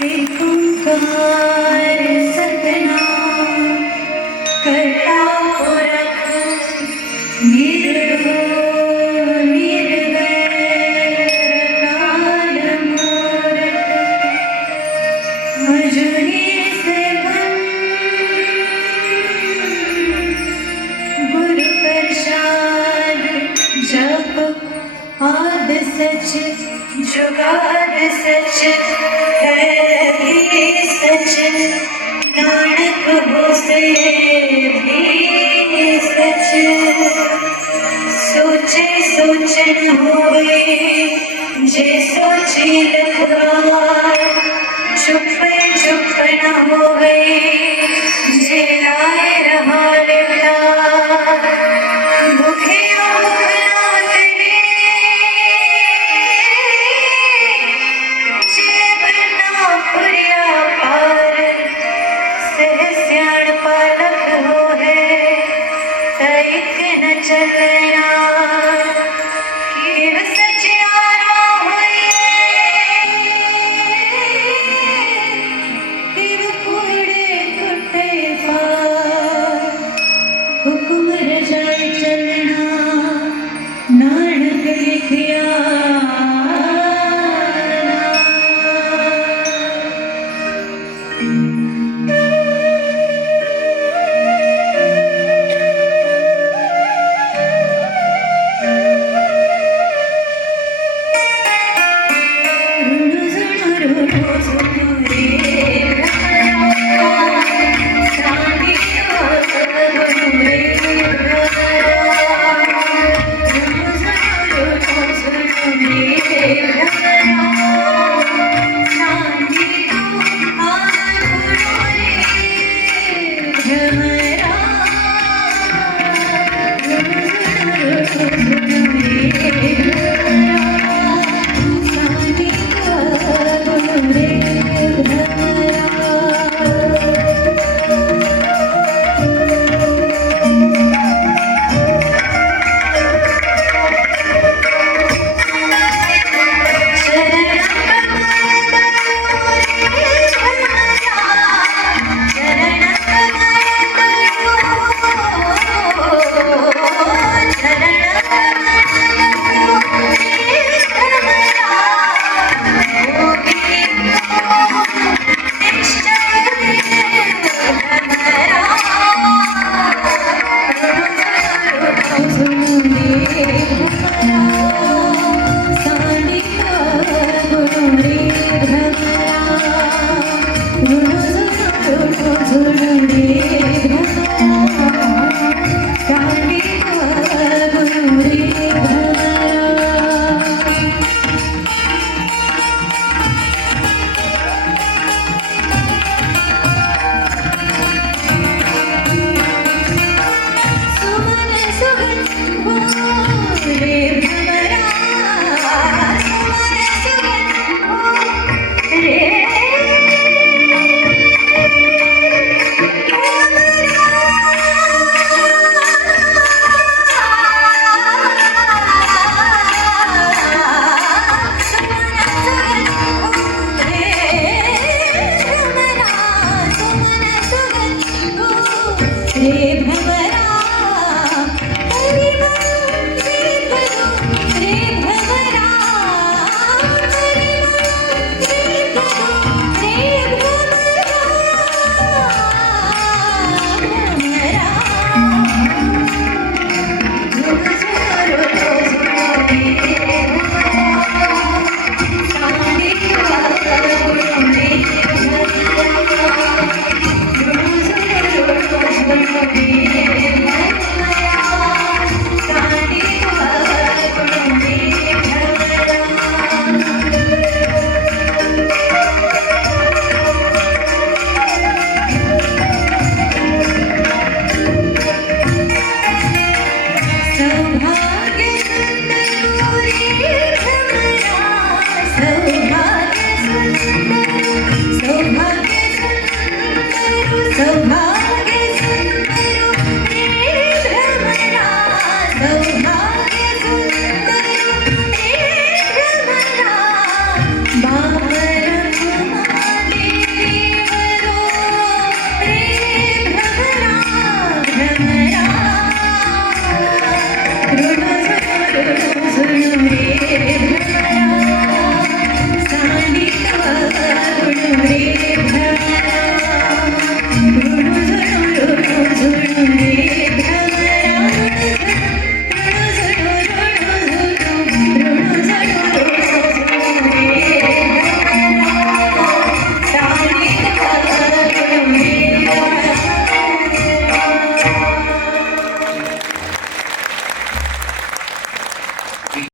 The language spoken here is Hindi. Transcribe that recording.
Hey, आद सच जुगाड़ सच है भी सच, नानक हो से भी सच। सोचे सोचन हुए, जे सोची लखवार चुप Viene